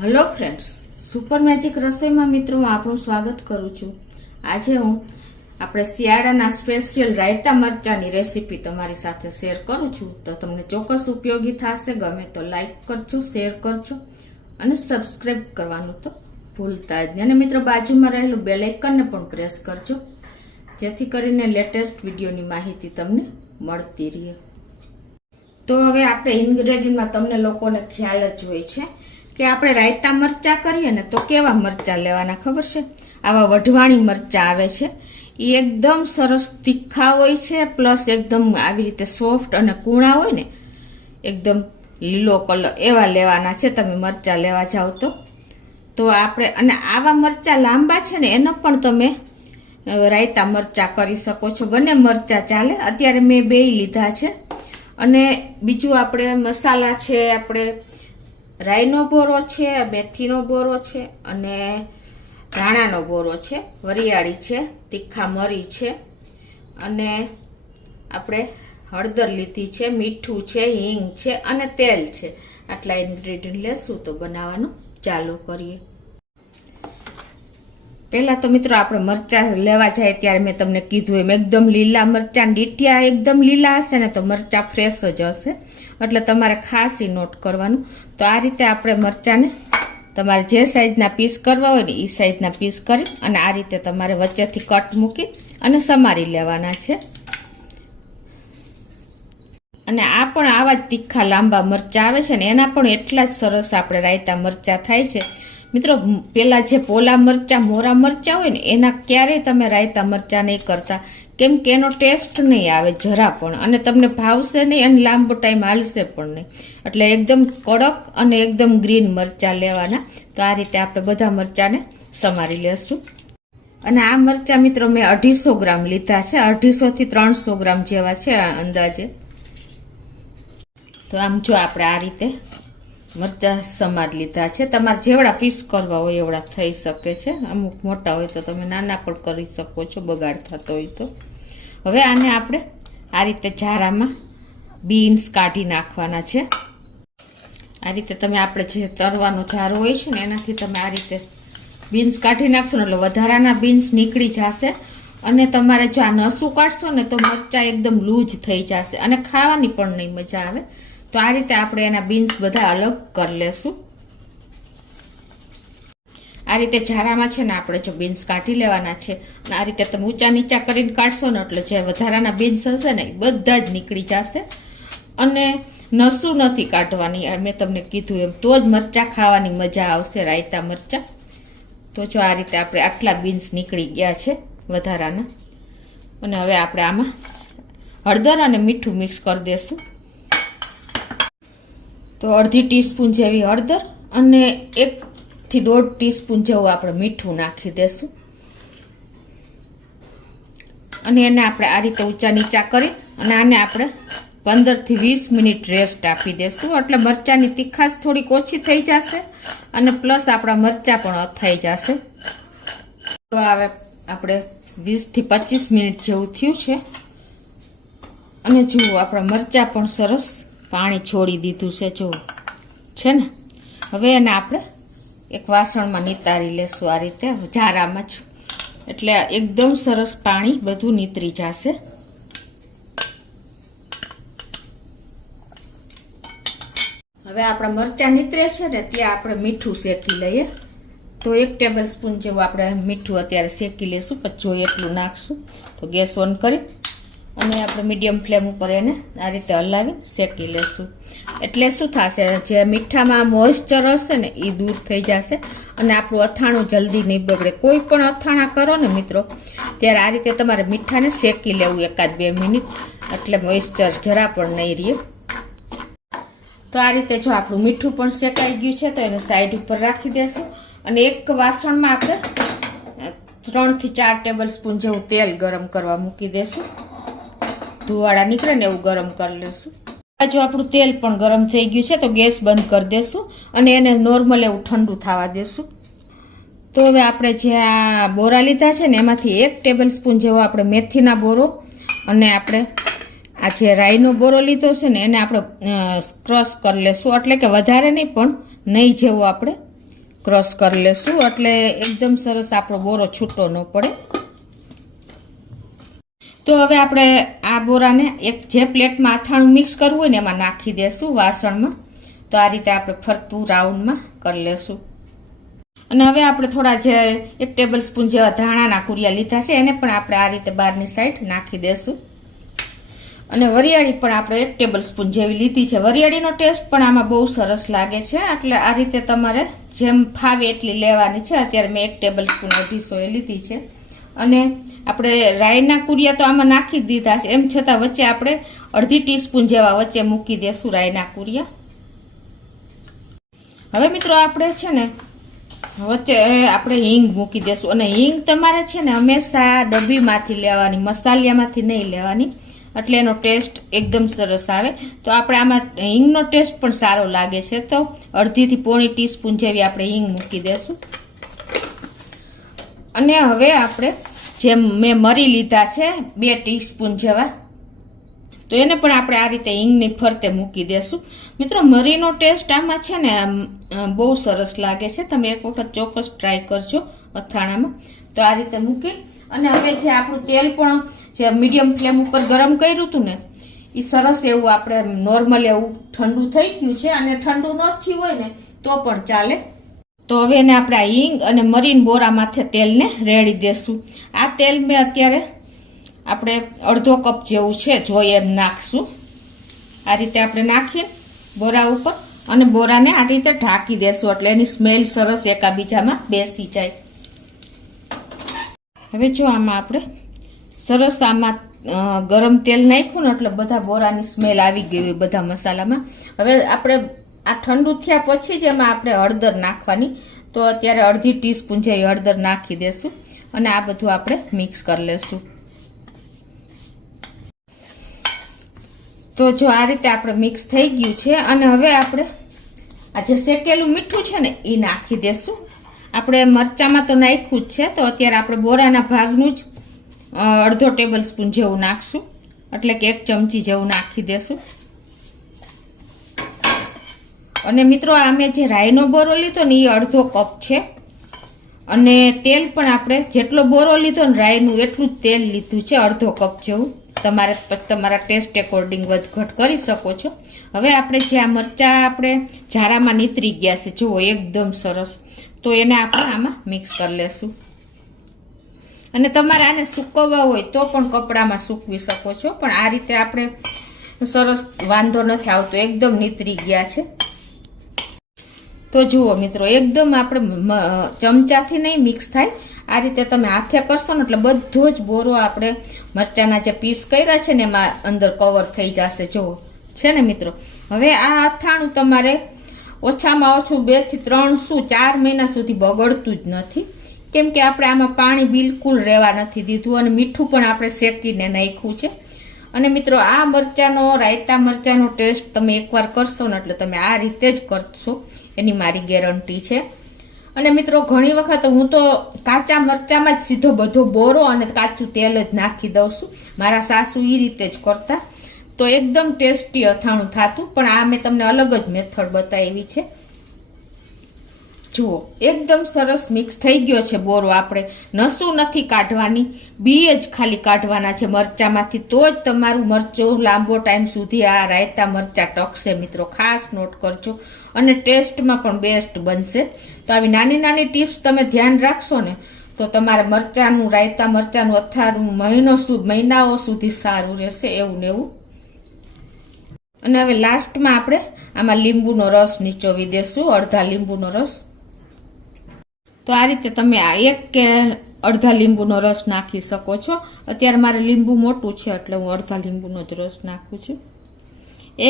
Hello friends, super magic રસોઈમાં મિત્રો હું આપણું સ્વાગત કરું છું. આજે હું આપણે શિયાળાના સ્પેશિયલ રાયતા મરચાની રેસીપી તમારી સાથે શેર કરું છું. તો તમને ચોક્કસ ઉપયોગી થશે. ગમે તો લાઈક કરજો, શેર કરજો અને સબસ્ક્રાઈબ કરવાનું તો ભૂલતા જ નહીં. અને મિત્રો બાજુમાં રહેલું બેલ આઇકનને પણ પ્રેસ કરજો, જેથી કરીને લેટેસ્ટ વિડીયોની માહિતી તમને મળતી રહે. તો હવે આપણે ઇન્ગ્રેડિયન્ટમાં તમને લોકોને ખ્યાલ જ હોય છે કે આપણે રાયતા મરચા કરીએ ને તો કેવા મરચા લેવાના ખબર છે? આવા વઢવાણી મરચા આવે છે. એ એકદમ સરસ તીખા હોય છે, પ્લસ એકદમ આવી રીતે સોફ્ટ અને કૂણા હોય ને, એકદમ લીલો કલર એવા લેવાના છે. તમે મરચા લેવા જાઓ તો આપણે, અને આવા મરચા લાંબા છે ને એનો પણ તમે રાયતા મરચા કરી શકો છો. બંને મરચા ચાલે. અત્યારે મેં બે લીધા છે. અને બીજું આપણે મસાલા છે, આપણે રાઈનો બોરો છે, મેથીનો બોરો છે અને ધાણાનો બોરો છે, વરિયાળી છે, તીખા મરી છે અને આપણે હળદર લીધી છે, મીઠું છે, હિંગ છે અને તેલ છે. આટલા ઇન્ગ્રેડિયન્ટ લેશું તો બનાવવાનું ચાલુ કરીએ. પહેલા તો મિત્રો આપણે મરચા લેવા જાય ત્યારે મેં તમને કીધું એમ એકદમ લીલા મરચા, ડીટિયા એકદમ લીલા હશે ને તો મરચા ફ્રેશ જ હશે, એટલે તમારે ખાસ નોટ કરવાનું. તો આ રીતે આપણે મરચાને તમારે જે સાઈઝના પીસ કરવા હોય ને એ સાઈઝના પીસ કરી અને આ રીતે તમારે વચ્ચેથી કટ મૂકી અને સમારી લેવાના છે. અને આ પણ આવા જ તીખા લાંબા મરચા આવે છે ને એના પણ એટલા જ સરસ આપણે રાયતા મરચા થાય છે. મિત્રો પેલા જે પોલા મરચા, મોરા મરચા હોય ને એના ક્યારેય તમે રાયતા મરચા નહીં કરતા, કેમ કે એનો ટેસ્ટ નહીં આવે જરા પણ, અને તમને ભાવશે નહીં અને લાંબો ટાઈમ હાલશે પણ નહીં. એટલે એકદમ કડક અને એકદમ ગ્રીન મરચા લેવાના. તો આ રીતે આપણે બધા મરચાને સમારી લેશું. અને આ મરચા મિત્રો મેં 250 ગ્રામ લીધા છે. 250 થી 300 ગ્રામ જેવા છે અંદાજે. તો આમ જો આપણે આ રીતે મરચા સમારી લીધા છે. તમારે જેવડા પીસ કરવા હોય એવડા થઈ શકે છે. અમુક મોટા હોય તો તમે નાના પણ કરી શકો છો, બગાડ થતો હોય તો. હવે આને આપણે આ રીતે ઝારામાં બીન્સ કાઢી નાખવાના છે. આ રીતે તમે આપણે જે તરવાનો ઝારો હોય છે ને એનાથી તમે આ રીતે બીન્સ કાઢી નાખશો ને એટલે વધારાના બીન્સ નીકળી જશે. અને તમારે જો આ નસું કાઢશો ને તો મરચાં એકદમ લૂઝ થઈ જશે અને ખાવાની પણ નહીં મજા આવે. તો આ રીતે આપણે એના બીન્સ બધા અલગ કરી લેશું. આ રીતે ઝારામાં છે ને આપણે જો બીન્સ કાઢી લેવાના છે. અને આ રીતે તમે ઊંચા નીચા કરીને કાઢશો ને એટલે જે વધારાના બીન્સ હશે ને એ બધા જ નીકળી જશે. અને નસું નથી કાઢવાની, મેં તમને કીધું એમ, તો જ મરચાં ખાવાની મજા આવશે, રાયતા મરચાં. તો જો આ રીતે આપણે આટલા બીન્સ નીકળી ગયા છે વધારાના. અને હવે આપણે આમાં હળદર અને મીઠું મિક્સ કરી દઈશું. તો અડધી ટીસ્પૂન જેવી હળદર અને 1 થી 1.5 ટીસ્પૂન જેવું આપણે મીઠું નાખી દેશું. અને એને આપણે આ રીતે ઊંચા નીચા કરી અને આને આપણે 15 થી 20 મિનિટ રેસ્ટ આપી દેશું. એટલે મરચાંની તીખાશ થોડીક ઓછી થઈ જશે અને પ્લસ આપણા મરચાં પણ અથાઈ જશે. તો હવે આપણે 20 થી 25 મિનિટ જેવું થયું છે. અને જુઓ આપણા મરચાં પણ સરસ પાણી છોડી દીધું છે, જો છે ને. હવે એને આપણે એક વાસણમાં નિતારી લેશું આ રીતે ઝારામાં જ, એટલે એકદમ સરસ પાણી બધું નીતરી જશે. હવે આપણા મરચાં નીતરે છે ને ત્યાં આપણે મીઠું શેકી લઈએ. તો 1 ટેબલ સ્પૂન જેવું આપણે મીઠું અત્યારે શેકી લેશું, પછી જોઈએ એટલું નાખશું. તો ગેસ ઓન કરી અને આપણે મીડિયમ ફ્લેમ ઉપર એને આ રીતે હલાવી શેકી લેશું. એટલે શું થશે, જે મીઠામાં મોઇસ્ચર હશે ને એ દૂર થઈ જશે અને આપણું અથાણું જલ્દી નહીં બગડે. કોઈ પણ અથાણા કરો ને મિત્રો ત્યારે આ રીતે તમારે મીઠાને શેકી લેવું 1-2 મિનિટ, એટલે મોઇસ્ચર જરા પણ નહીં રહે. તો આ રીતે જો આપણું મીઠું પણ શેકાઈ ગયું છે તો એને સાઈડ ઉપર રાખી દેશું. અને એક વાસણમાં આપણે 3 થી 4 ટેબલ સ્પૂન જેવું તેલ ગરમ કરવા મૂકી દેશું. ધુવાળા નીકળે ને એવું ગરમ કરી લેશું. જો આપણું તેલ પણ ગરમ થઈ ગયું છે તો ગેસ બંધ કરી દેશું અને એને નોર્મલ એવું ઠંડુ થવા દેશું. તો હવે આપણે જે આ બોરા લીધા છે ને એમાંથી 1 ટેબલ સ્પૂન જેવો આપણે મેથીના બોરો અને આપણે આ જે રાઈનો બોરો લીધો છે ને એને આપણે ક્રશ કરી લેશું. એટલે કે વધારે નહીં પણ નહીં જેવો આપણે ક્રશ કરી લેશું એટલે એકદમ સરસ આપણો બોરો છૂટો ન પડે. તો હવે આપણે આ બોરાને એક જે પ્લેટમાં અથાણું મિક્સ કરવું હોય ને એમાં નાખી દેશું વાસણમાં. તો આ રીતે આપણે ફરતું રાઉન્ડમાં કરી લેશું. અને હવે આપણે થોડા જે 1 ટેબલ સ્પૂન જેવા ધાણાના કુરિયા લીધા છે એને પણ આપણે આ રીતે બહારની સાઈડ નાખી દેશું. અને વરિયાળી પણ આપણે 1 ટેબલ સ્પૂન જેવી લીધી છે. વરિયાળીનો ટેસ્ટ પણ આમાં બહુ સરસ લાગે છે એટલે આ રીતે તમારે જેમ ફાવે એટલી લેવાની છે. અત્યારે મેં 1 ટેબલ સ્પૂન 250 એ લીધી છે. અને આપણે રાઈના કુરિયા તો આમાં નાખી જ દીધા છે, એમ છતાં વચ્ચે આપણે અડધી ટીસ્પૂન જેવા વચ્ચે મૂકી દેશું રાઈના કુરિયા. હવે મિત્રો આપણે છે ને વચ્ચે આપણે હિંગ મૂકી દેશું. અને હિંગ તમારે છે ને હંમેશા ડબ્બીમાંથી લેવાની, મસાલિયામાંથી નહીં લેવાની, એટલે એનો ટેસ્ટ એકદમ સરસ આવે. તો આપણે આમાં હિંગનો ટેસ્ટ પણ સારો લાગે છે, તો અડધીથી પોણી ટીસ્પૂન જેવી આપણે હિંગ મૂકી દેશું. અને હવે આપણે જે મેં મરી લીધા છે 2 ટીસ્પૂન જેવા, તો એને પણ આપણે આ રીતે હિંગની ફરતે મૂકી દેશું. મિત્રો મરીનો ટેસ્ટ આમાં છે ને બહુ સરસ લાગે છે, તમે એક વખત ચોક્કસ ટ્રાય કરજો અથાણામાં. તો આ રીતે મૂકી અને હવે જે આપણું તેલ પણ જે મીડિયમ ફ્લેમ ઉપર ગરમ કર્યું હતું ને એ સરસ એવું આપણે નોર્મલ એવું ઠંડુ થઈ ગયું છે. અને ઠંડુ ન થયું હોય ને તો પણ ચાલે. તો હવે એને આપણે આ હિંગ અને મરીન બોરા માથે તેલને રેડી દેશું. આ તેલ મેં અત્યારે આપણે અડધો કપ જેવું છે જોઈએ એમ નાખશું. આ રીતે આપણે નાખીને બોરા ઉપર અને બોરાને આ રીતે ઢાંકી દેશું એટલે એની સ્મેલ સરસ એકાબીજામાં બેસી જાય. હવે જો આમાં આપણે સરસ આમાં ગરમ તેલ નાખ્યું ને એટલે બધા બોરાની સ્મેલ આવી ગઈ હોય બધા મસાલામાં. હવે આપણે આ ઠંડુ થયા પછી જ એમાં આપણે હળદર નાખવાની. તો અત્યારે અડધી ટીસ્પૂન જેવી હળદર નાખી દેશું અને આ બધું આપણે મિક્સ કરી લેશું. તો જો આ રીતે આપણે મિક્સ થઈ ગયું છે. અને હવે આપણે આ જે શેકેલું મીઠું છે ને એ નાખી દેશું. આપણે મરચામાં તો નાખ્યું જ છે, તો અત્યારે આપણે બોરાના ભાગનું જ અડધો ટેબલ સ્પૂન જેવું નાખશું, એટલે કે 1 ચમચી જેવું નાખી દેશું. અને મિત્રો અમે જે રાઈનો બોરો લીધો ને એ અડધો કપ છે. અને તેલ પણ આપણે જેટલો બોરો લીધો ને રાઈનું એટલું જ તેલ લીધું છે, અડધો કપ જેવું. તમારે તમારા ટેસ્ટ એકોર્ડિંગ વધઘટ કરી શકો છો. હવે આપણે જે આ મરચાં આપણે ઝારામાં નીતરી ગયા છે જુઓ એકદમ સરસ, તો એને આપણે આમાં મિક્સ કરી લેશું. અને તમારે આને સૂકવવા હોય તો પણ કપડામાં સૂકવી શકો છો, પણ આ રીતે આપણે સરસ વાંધો નથી આવતો, એકદમ નીતરી ગયા છે. તો જુઓ મિત્રો એકદમ આપણે ચમચાથી નહીં મિક્સ થાય, આ રીતે તમે હાથે કરશો ને એટલે બધો જ બોરો આપણે મરચાના જે પીસ કર્યા છે ને એમાં અંદર કવર થઈ જશે. જુઓ છે ને મિત્રો. હવે આ અથાણું તમારે ઓછામાં ઓછું 2 થી 3 શું 4 મહિના સુધી બગડતું જ નથી, કેમ કે આપણે આમાં પાણી બિલકુલ રહેવા નથી દીધું અને મીઠું પણ આપણે શેકીને નાખ્યું છે. અને મિત્રો આ મરચાનો રાયતા મરચાનો ટેસ્ટ તમે એકવાર કરશો ને એટલે તમે આ રીતે જ કરશો, એની મારી ગેરંટી છે. અને મિત્રો ઘણી વખત હું તો કાચા મરચામાં જ સીધો બધો બોરો અને કાચું તેલ જ નાખી દઉં છું. મારા સાસુ એ રીતે જ કરતા, તો એકદમ ટેસ્ટી અથાણું થતું. પણ આ મેં તમને અલગ જ મેથડ બતાવી છે. જુઓ એકદમ સરસ મિક્સ થઈ ગયો છે બોરો. આપણે નસું નથી કાઢવાની, બી જ ખાલી કાઢવાના છે મરચામાંથી, તો જ તમારું મરચું લાંબો ટાઈમ સુધી આ રાયતા મરચા ટકશે. મિત્રો ખાસ નોટ કરજો અને ટેસ્ટમાં પણ બેસ્ટ બનશે. તો આવી નાની નાની ટિપ્સ તમે ધ્યાન રાખશો ને તો તમારે મરચાનું રાયતા મરચાનું અથાણું મહિનાઓ સુધી સારું રહેશે એવું ને એવું. અને હવે લાસ્ટમાં આપણે આમાં લીંબુનો રસ નીચોવી દેશું, અડધા લીંબુનો રસ. તો આ રીતે તમે આ 1 કે અડધા લીંબુનો રસ નાખી શકો છો. અત્યારે મારે લીંબુ મોટું છે એટલે હું અડધા લીંબુનો જ રસ નાખું છું.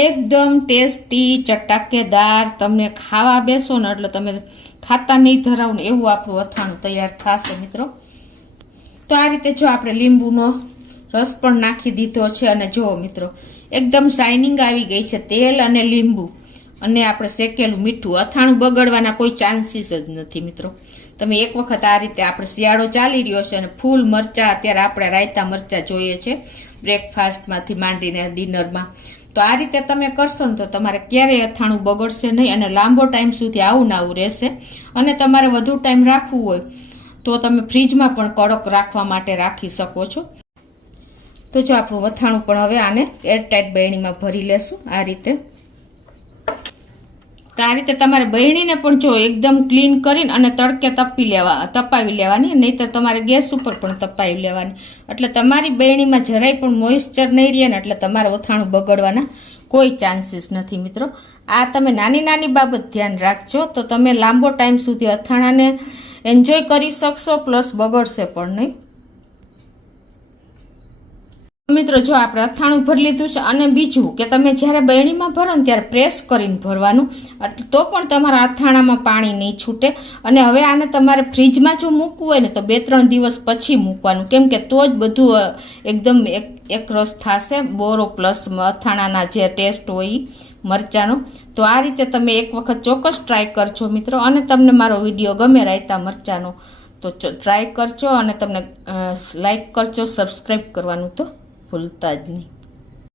એકદમ ટેસ્ટી ચટાકેદાર, તમને ખાવા બેસો ને એટલે તમે ખાતા નહીં ધરાવ ને એવું આપણું અથાણું તૈયાર થશે મિત્રો. તો આ રીતે જો આપણે લીંબુનો રસ પણ નાખી દીધો છે અને જુઓ મિત્રો એકદમ શાઇનિંગ આવી ગઈ છે તેલ અને લીંબુ અને આપણે શેકેલું મીઠું. અથાણું બગડવાના કોઈ ચાન્સીસ જ નથી મિત્રો. તમે એક વખત આ રીતે, આપણે શિયાળો ચાલી રહ્યો છે અને ફૂલ મરચાં અત્યારે આપણે રાયતા મરચાં જોઈએ છે બ્રેકફાસ્ટમાંથી માંડીને ડિનરમાં, તો આ રીતે તમે કરશો ને તો તમારે ક્યારેય અથાણું બગડશે નહીં અને લાંબો ટાઈમ સુધી આવું ને આવું રહેશે. અને તમારે વધુ ટાઈમ રાખવું હોય તો તમે ફ્રીજમાં પણ કડક રાખવા માટે રાખી શકો છો. તો જો આપણું અથાણું પણ હવે આને એરટાઈટ બરણીમાં ભરી લેશું આ રીતે. તો આ રીતે તમારે બરણીને પણ જો એકદમ ક્લીન કરીને અને તડકે તપાવી લેવાની, નહીંતર તમારે ગેસ ઉપર પણ તપાવી લેવાની. એટલે તમારી બરણીમાં જરાય પણ મોઇસ્ચર નહીં રહે ને એટલે તમારે અથાણું બગડવાના કોઈ ચાન્સીસ નથી મિત્રો. આ તમે નાની નાની બાબત ધ્યાન રાખજો તો તમે લાંબો ટાઈમ સુધી અથાણાને એન્જોય કરી શકશો, પ્લસ બગડશે પણ નહીં. મિત્રો જો આપણે અથાણું ભરી લીધું છે અને બીજું કે તમે જ્યારે બરણીમાં ભરો ને ત્યારે પ્રેસ કરીને ભરવાનું, તો પણ તમારા અથાણામાં પાણી નહીં છૂટે. અને હવે આને તમારે ફ્રીજમાં જો મૂકવું હોય ને તો 2-3 દિવસ પછી મૂકવાનું, કેમ કે તો જ બધું એકદમ એક રસ થશે બોરો પ્લસ અથાણાના જે ટેસ્ટ હોય મરચાંનો. તો આ રીતે તમે એક વખત ચોક્કસ ટ્રાય કરજો મિત્રો. અને તમને મારો વિડીયો ગમે રાયતા મરચાંનો તો ટ્રાય કરજો અને તમને લાઈક કરજો, સબસ્ક્રાઈબ કરવાનું તો ભૂલતા જ નહીં.